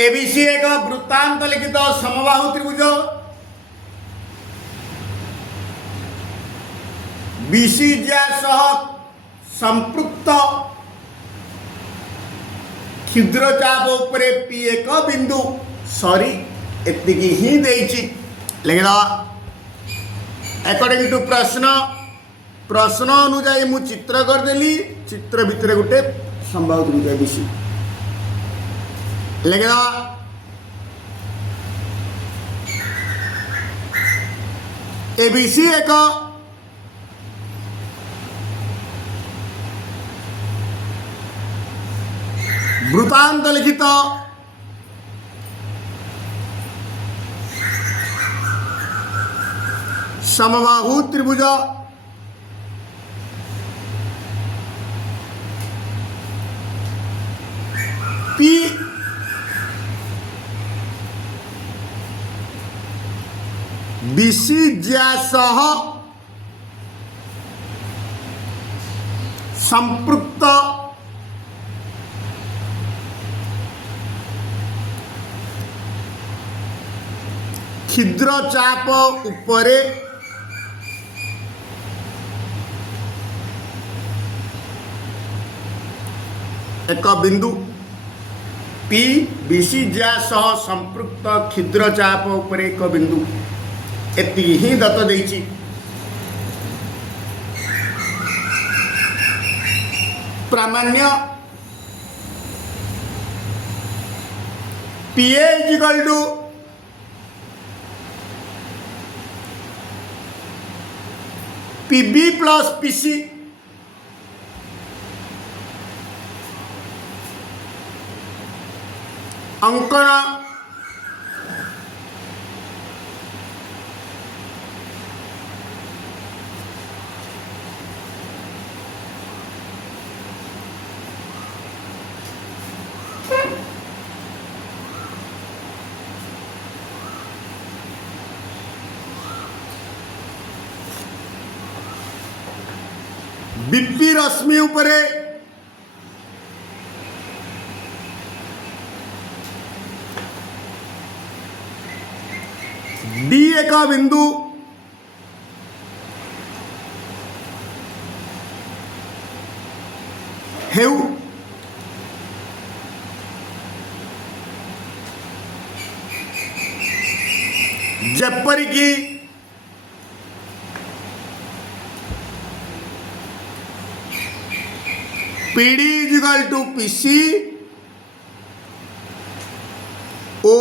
ABC एक वृत्तांत लिखित समबाहु त्रिभुज। बीसी ज्या सह संपृक्त क्षुद्र चाप उपरे पी एक बिंदु सॉरी एतिकी ही देइछि लिखिदा अकॉर्डिंग टू प्रश्न। प्रश्न अनुसार मु चित्र करदेली चित्र भितर गोटे समबाहु त्रिभुज एबीसी लिखिदा एबीसी एक वृत्तांत लिखित समबाहु त्रिभुज। पी बीसी ज्या सह संपृक्त क्षुद्र चाप उपरे एक बिंदु पी बीसी ज्या सह संपृक्त क्षुद्र चाप उपरे एक बिंदु एति ही दत्त देइछि। प्रामाण्य PA equal to PB plus PC अंकन बीपी रश्मि उपरे डी एक बिंदु हेउ जेपरिकी PD is equal to PC O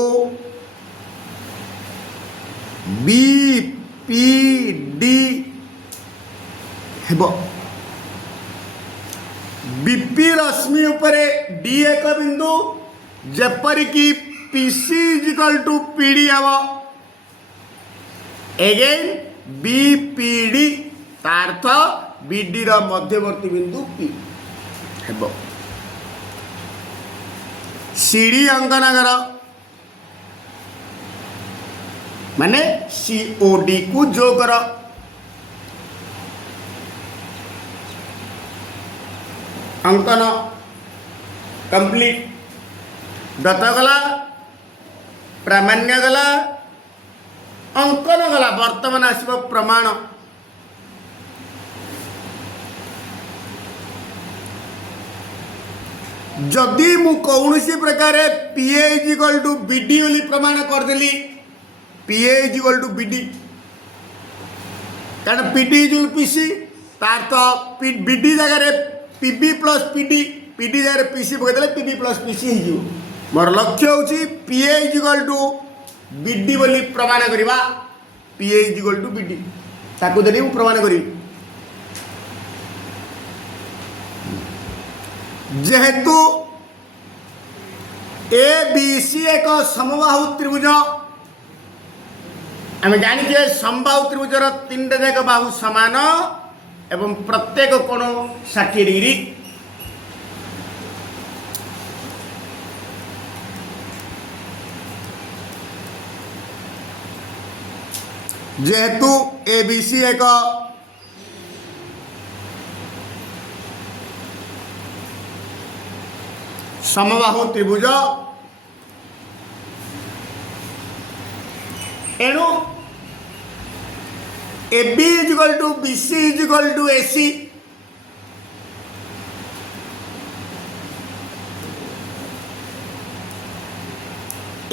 B P D हेब बीपी रश्मि उपरे डी एक बिंदु जेपरिकी PC is equal to PD हेब अगेन BPD तार्थ BD र मध्यवर्ती बिंदु P हेब सीडी अंकन कर माने COD को जो कर अंकन कंप्लीट दत्त गला प्रामाण्य गला अंकन गला वर्तमान आसब प्रमाण। जदि मु कौनसी प्रकार पीए इज इक्वल टू बीडी बोली प्रमाण करदेली पीए इज इक्वल टू बीडी कारण पीडी इज पीसी तार तो बीडी जगह पीबी प्लस पीडी पीडी जगह पीसी पकईदे पीबी प्लस पीसी हो मोर लक्ष्य हूँ पीए इज इक्वल टू बीडी बोली प्रमाण करवा पीए इज इक्वल टू बीडी ताकू देली मु प्रमाण करी जेहेतु ए बी सी एक समबाहु त्रिभुज आम जानी समबाहु त्रिभुजर तीन जाक बाहु समान एवं प्रत्येक कोण 60 डिग्री। जेहेतु ए बी सी एक समबाहु त्रिभुज एणु AB is equal to BC is equal to AC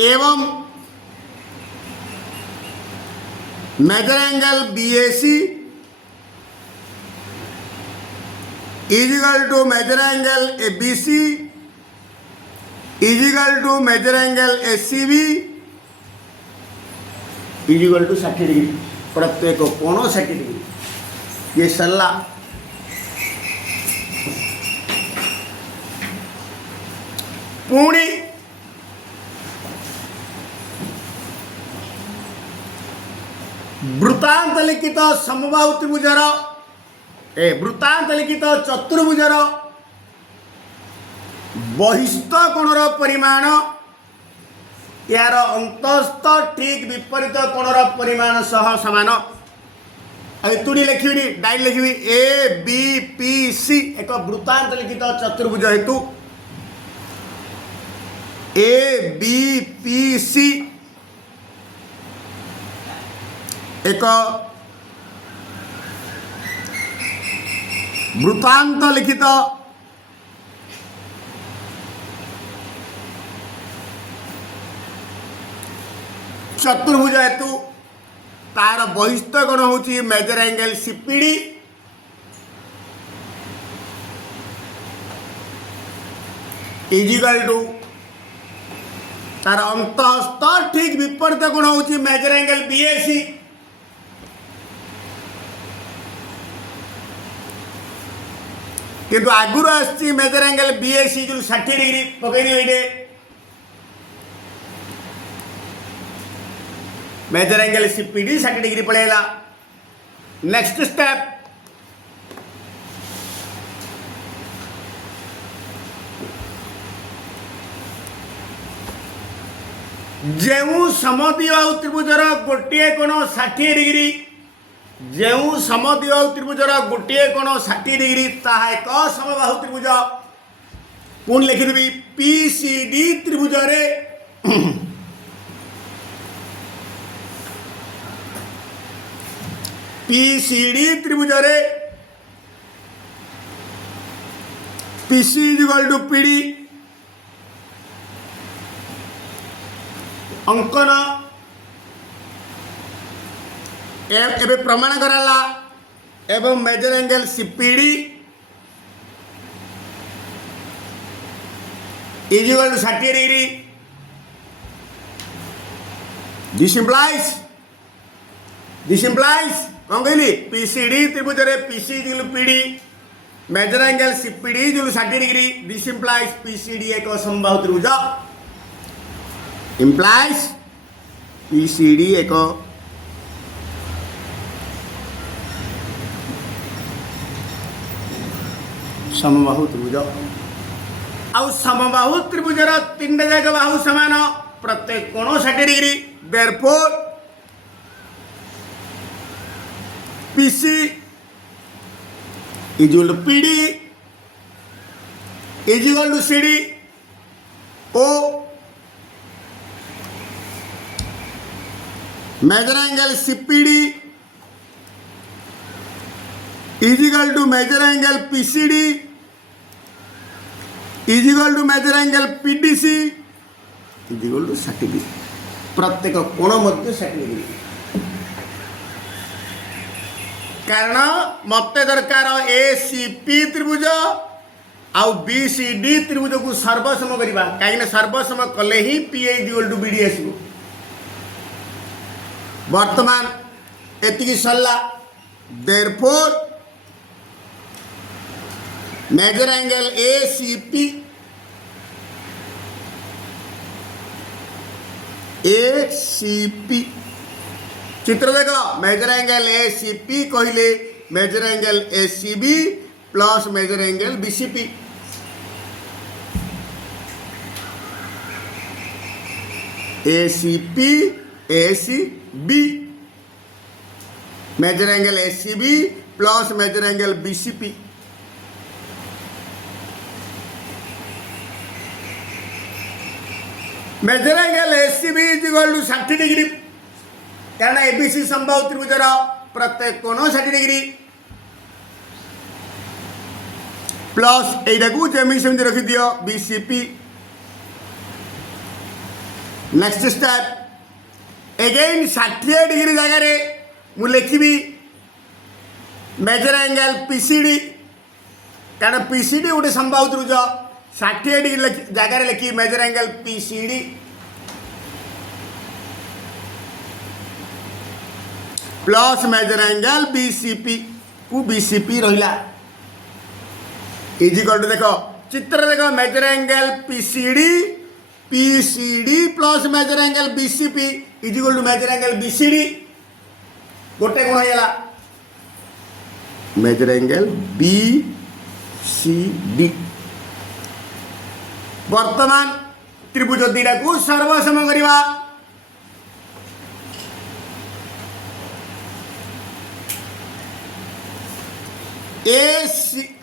एवं measure angle BAC is equal to measure angle ABC is equal to measure angle ACB is equal to 60 degree प्रत्येक कोण 60 degree ये सरला पुणी वृत्तांत लिखित समबाहु त्रिभुजर वृत्तांत लिखित चतुर्भुजर बहिस्थ कोणर परिमाण यार अंतस्थ ठीक विपरीत कोणर परिमाण सह समान एतुड़ी लिखी डाइन लिखी ABPC एक वृत्तांत लिखित चतुर्भुज हेतु ABPC एक वृत्तांत लिखित चतुर्भुज हेतु तार बहिस्थ कोण होची measure angle CPD is equal to तार अंतःस्थ ठीक विपरीत कोण होची मेजर एंगल BAC किंतु आगुर आसी मेजर एंगल BAC जो 60 डिग्री पकड़ मेजर एंगल CPD 60 डिग्री पड़ेगा नेक्स्ट स्टेप जेउ समद्विबाहु त्रिभुजर गोटे कोण 60 डिग्री जेउ समद्विबाहु त्रिभुजर गोटे कोण 60 डिग्री ताहा एक समबाहु त्रिभुज पुणी लिखिदेवी PCD त्रिभुज PCD त्रिभुज PC is equal to PD अंकन एवं प्रमाण कराला एवं measure angle CPD is equal to 60 degree this implies कौन कहली PCD त्रिभुज PC is equal to PD measure angle CPD is equal to 60 degree this implies PCD एक समबाहु त्रिभुज implies PCD एक समबाहु त्रिभुज आउ समबाहु त्रिभुजर तीन जाक बाहु समान प्रत्येक कोण 60 degree therefore PC is equal to PD is equal to CD O measure angle CPD is equal to measure angle PCD is equal to measure angle PDC is equal to 60 degree प्रत्येक कोण मध्य 60 degree कारण मत दरकार ACP त्रिभुज आउ BCD त्रिभुज को सर्वसम करवा कहीं सर्वसम कले ही PA is equal to BD आसो वर्तमान एतिकी सरला देयरफॉर मेजर एंगल ACP चित्र देख मेजर एंगल ACP कहले measure angle ACB plus measure angle BCP ACP ACB measure angle ACB plus measure angle BCP measure angle ACB is equal to 60 degree कारण ABC समबाहु त्रिभुजर प्रत्येक कोण 60 degree plus iota को Jamie सेमती रखि दियो BCP. Next step again 60 degree जगह रे मु लिखिबी मेजर एंगल पीसीडी कारण पीसीडी गोटे समबाहु त्रिभुज 60 डिग्री जगह लिखी measure angle PCD plus measure angle BCP को बीसीपी रहिला इज इक्वल टू देखो चित्र देखो measure angle PCD PCD plus measure angle BCP is equal to measure angle BCD गोटे गुण होगा मेजर एंगल बीसीडी। वर्तमान त्रिभुज दीटा को सर्वसम करवा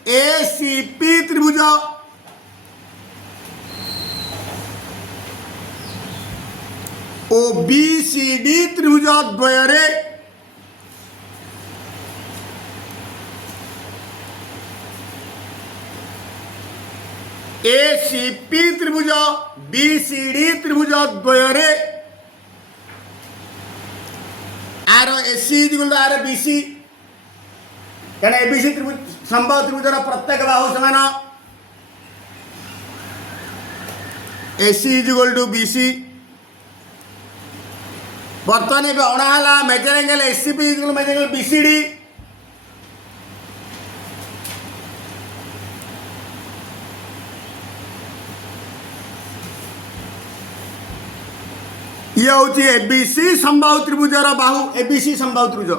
एसीपी त्रिभुज ओबीसीडी त्रिभुज द्वयरे एसीपी त्रिभुज बीसीडी त्रिभुज द्वयरे आर एसी आर बीसी कारण एबीसी त्रिभुज समबाहु त्रिभुजर प्रत्येक बाहु समान AC is equal to BC. बर्तमान ये अणाला major angle ACP is equal major angle BCD ये हूँ एबीसी समबाहु त्रिभुजर बाहु एबीसी समबाहु त्रिभुज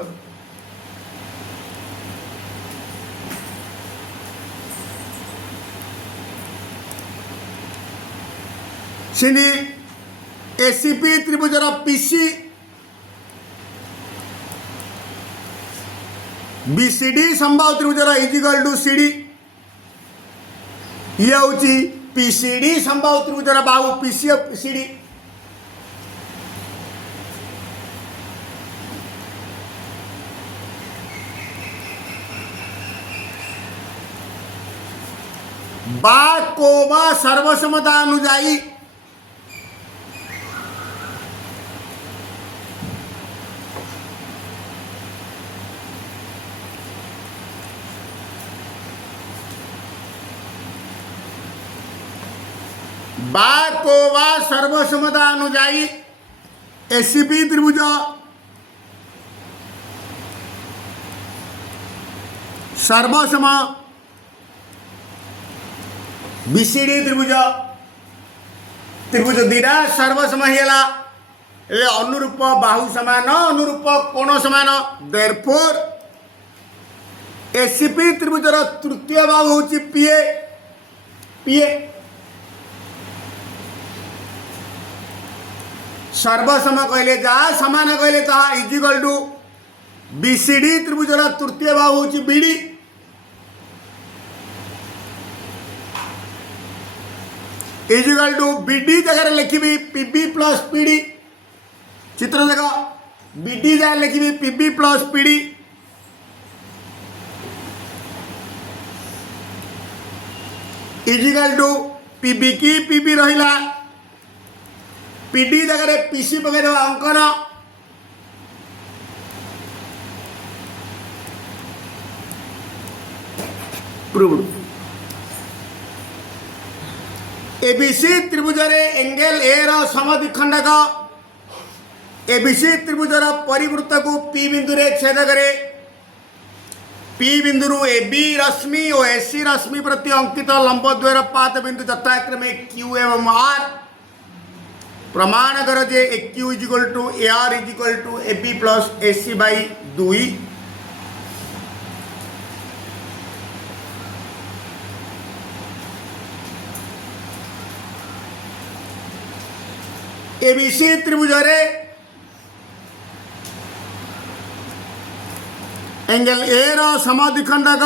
सिनी एसीपी त्रिभुजर पीसी बीसीडी समबाहु त्रिभुजर इज इक्वल टू सीडी ये हूँ पीसीडी समबाहु त्रिभुजर बाहु पीसी सीडी बा कोमा सर्वसमता अनुजाई बा कोवा सर्वसमता अनुजाई एसीपी त्रिभुज सर्वसम बीसीडी त्रिभुज त्रिभुज दीटा सर्वसम होगा अनुरूप बाहु समान अनुरूप कोण समान देयरफॉर एसीपी त्रिभुजर तृतीय बाहु हूँ पीए पीए सर्वसम कहले जहाँ समान कहले ताहा इज इक्वल टू बीसीडी त्रिभुजर तृतीय बाहु हूँ BD is equal to BD जगह लिखी पीबी प्लस पीडी चित्र देख बीडी जगह लिखी PB plus PD is equal to PB की पीबी रहिला पीडी जगह पीसी पकड़ अंकन प्रूव्ड एबीसी त्रिभुजर एंगल ए समद्विखंडक एबीसी त्रिभुजर परिवृत्त को पी बिंदु रे छेद करे पी बिंदु एबी रश्मि और एसी रश्मि प्रति अंकित लंबद्वयर पात बिंदु यथाक्रमे क्यू एवं आर प्रमाण कर जे Q is equal to A R is equal to AB plus AC by 2 ABC त्रिभुजरे एंगल ए समद्विखंडक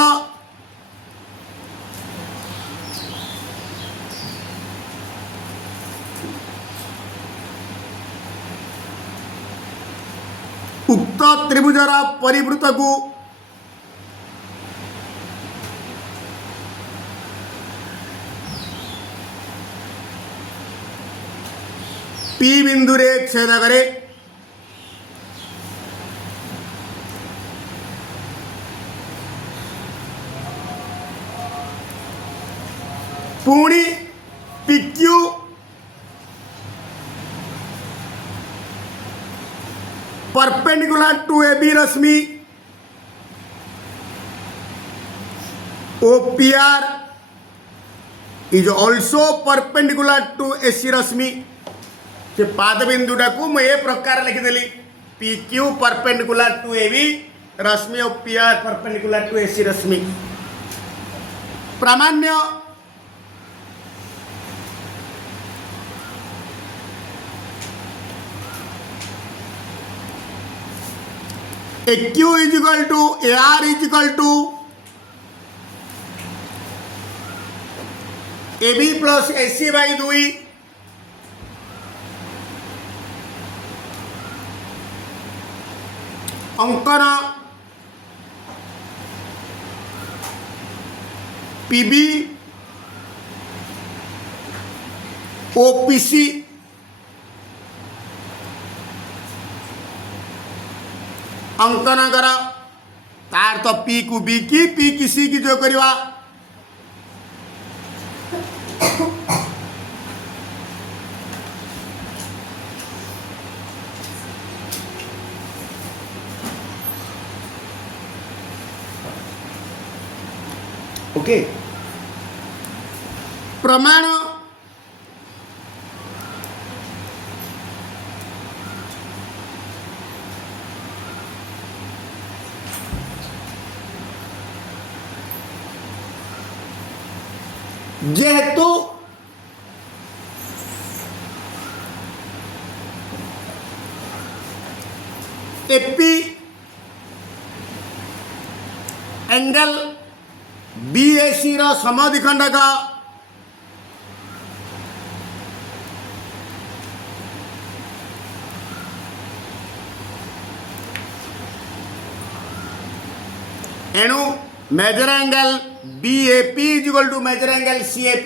उक्त त्रिभुजर परिवृत को पी बिंदु रे छेद करे पुणी PQ परपेंडिकुलर टू AB रश्मि OPR is also perpendicular to AC रश्मि से पाद बिंदुटा को मैं ये प्रकार लिखिदेली PQ परपेंडिकुलर टू AB रश्मि और PR परपेंडिकुलर टू AC रश्मि प्रामाण्य AQ is equal to AR is equal to AB plus AC by 2 अंकन PB OPC अंकन कर तार तो P को B की P की C की जो करवा ओके प्रमाण जेहेतु एपी एंगल BAC रो समद्विखंडक एणु major angle BAP is equal to major angle CAP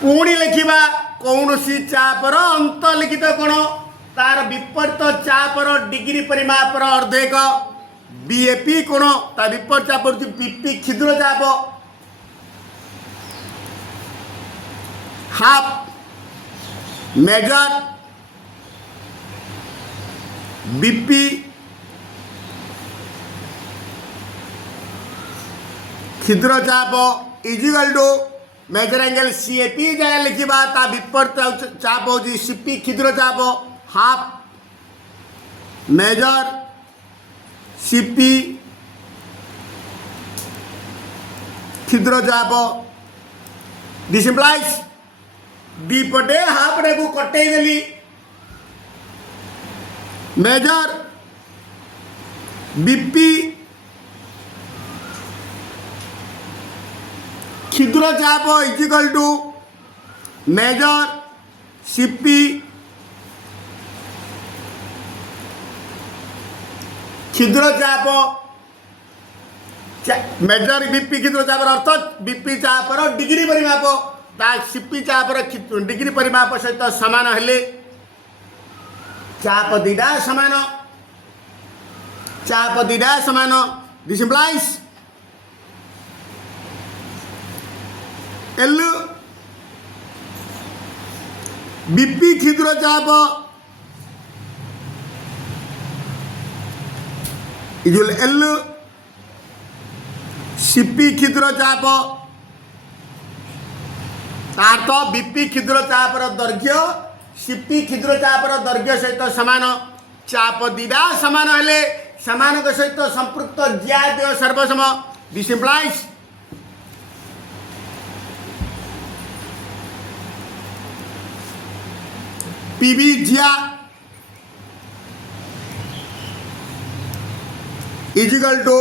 पुणी लिखिबा कौन सी चापर अंत लिखित कोण तार विपरीत चापर डिग्री परिमापर अर्धेक BAP कोण ता विपरीत चाप PP क्षुद्र चाप हाफ मेजर BP क्षुद्र चाप is equal to measure angle CAP जगह लिखा ता विपरीत चाप हो CP क्षुद्र चाप हाफ मेजर CP क्षुद्र चाप दिस इम्प्लाइज दी पटे हाफ रे को कटे देली मेजर BP क्षुद्र चाप इजिकल टू मेजर CP क्षुद्र चाप मेजर BP क्षुद्र चाप अर्थ BP चापर डिग्री परिमाप ता CP चापर डिग्री परिमाप सहित समान हेले चाप दीटा समान दिस इम्प्लाइज L BP क्षुद्र चाप इजुल L CP क्षुद्र चाप तार तो BP क्षुद्र चापर दैर्घ्य CP क्षुद्र चापर दैर्घ्य सहित समान चाप दीटा समान हेले समान सहित संपृक्त ज्याद्य सर्वसम दिस इम्प्लाइज PB ज्या इजिकल टू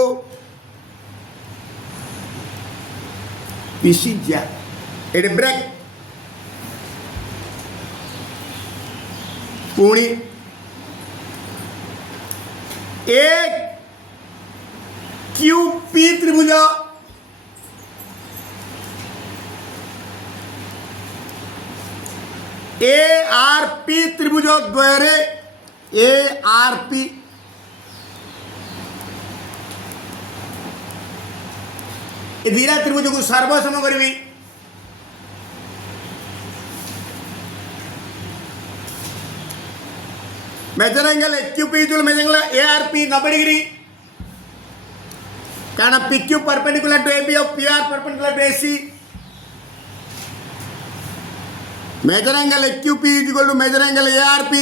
পিসি যা এটি ব্রেক পুଣି ए क्यू पी त्रिभुज ए आर पी त्रिभुज द्वयरे ए आर पी ए दीरा त्रिभुज को सर्वसम करी measure angle AQP measure angle ARP 90 degree कारण PQ परपेंडिकुलर टू AB और PR perpendicular to AC measure angle AQP equal to measure angle ARP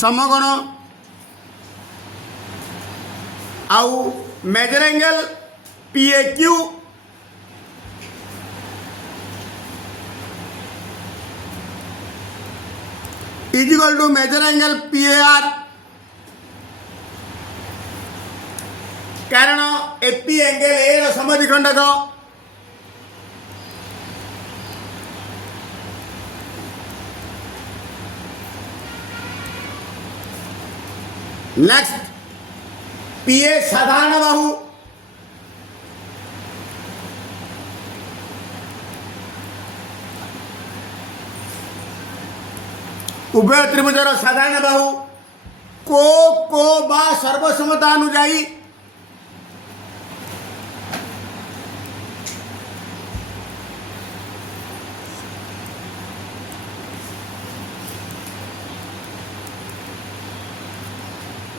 समकोण आउ measure angle PAQ is equal to measure angle PAR कारण AP angle A समद्विखंडक next PA साधारण बाहु उभय त्रिभुजर साधारण बाहु को बा सर्वसमता अनुजाई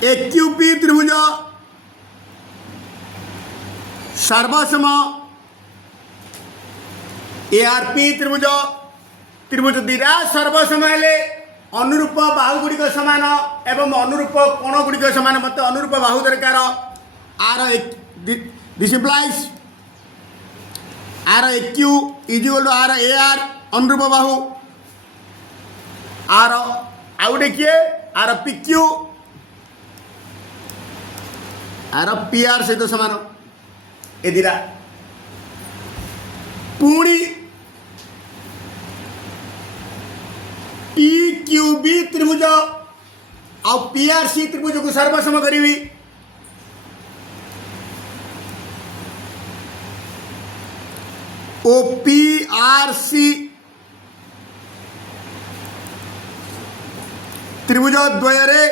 एक्यूपी त्रिभुज सर्वसम एआरपी त्रिभुज त्रिभुज दीरा सर्वसम हेले अनुरूप बाहु गुड़िक सामान एवं अनुरूप कोण गुड़िक सामान मत अनुरूप बाहु दरकार R this implies R AQ is equal to R AR अनुरूप बाहु आर आउ देखिए आर PQ आर PR सहित सामान ए दिरा पुणी PQB त्रिभुज आ PRC त्रिभुज को सर्वसम करी OPRC त्रिभुज द्वयरे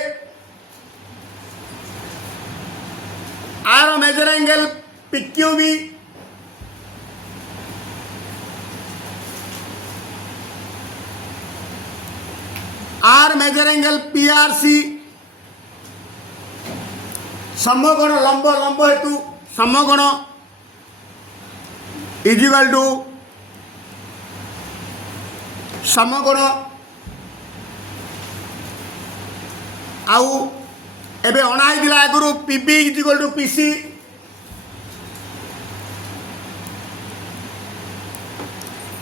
आर मेजर एंगल PQB आर मेजर एंगल PRC समकोण लंब लंब हेतु समकोण इज इक्वल टू समकोण आउ एबे अणाई दिला आगुरु PB is equal to PC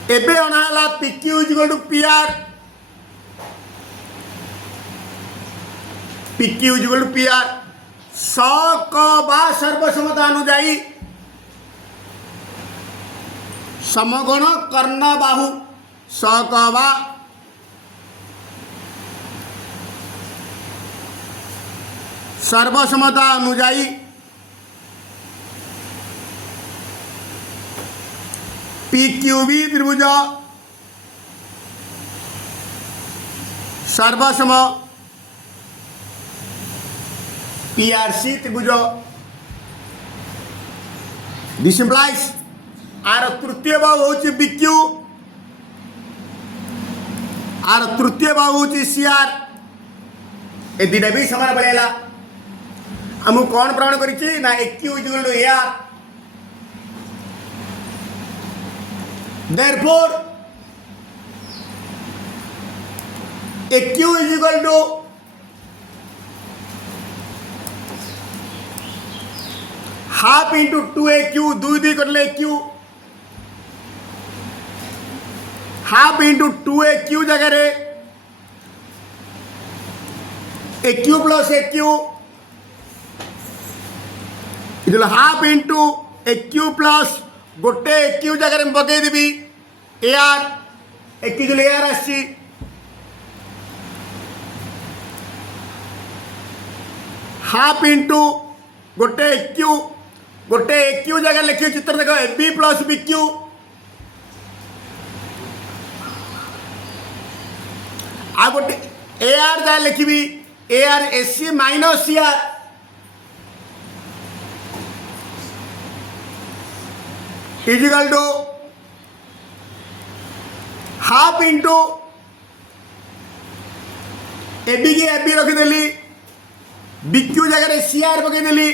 एबे अणाला PQ is equal to PR PQ is equal to PR स क बा सर्वसमता अनुजाई समकोण कर्ण बाहु स क बा सर्वसमता अनुजाई PQB त्रिभुज सर्वसम PRC त्रिभुज दिस इम्प्लाइज आर तृतीय बाहु होची BQ आर तृतीय बाहु होची CR ए दिना भी समान पड़ेगा हम कौन प्रमाण करी ना AQ is equal to AR therefore AQ is equal to half into 2AQ दुई दुई करले AQ half into 2AQ जगह रे AQ plus AQ जो हाफ इंटू एक्यू प्लस गोटे एक्यू जगह पकईदेवी एआर एक्यू जो एआर आसी हाफ इंटू गोटे एक्यू जगह लिखिए चित्र देख A B plus B Q आ गोटे ए आर जहाँ लिखी A R S C minus C R is equal to half into A B की ए बी रखीदेली बिक्यू जगह सी आर पकईदेली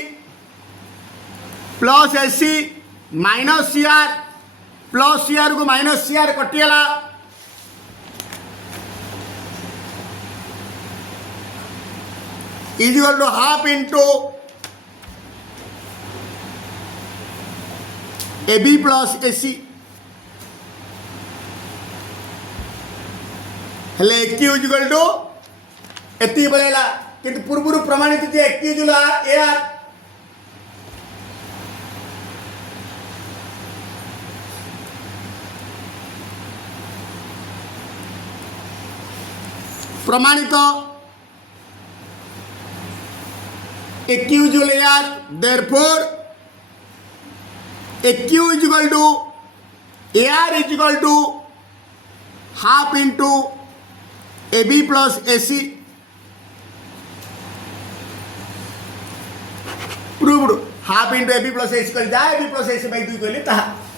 plus S C minus C R plus C R को minus C are कटिगला is equal to half into A B plus A C हेले AQ is equal to एति पड़ेगा किंतु पूर्व प्रमाणित जे एक्यू जुला ए आर प्रमाणित एक्यू जुल A R therefore AQ is equal to A R is equal to half into A B plus A C proved half into A B plus A C कल जाए A B plus A C by 2 कहले ताहा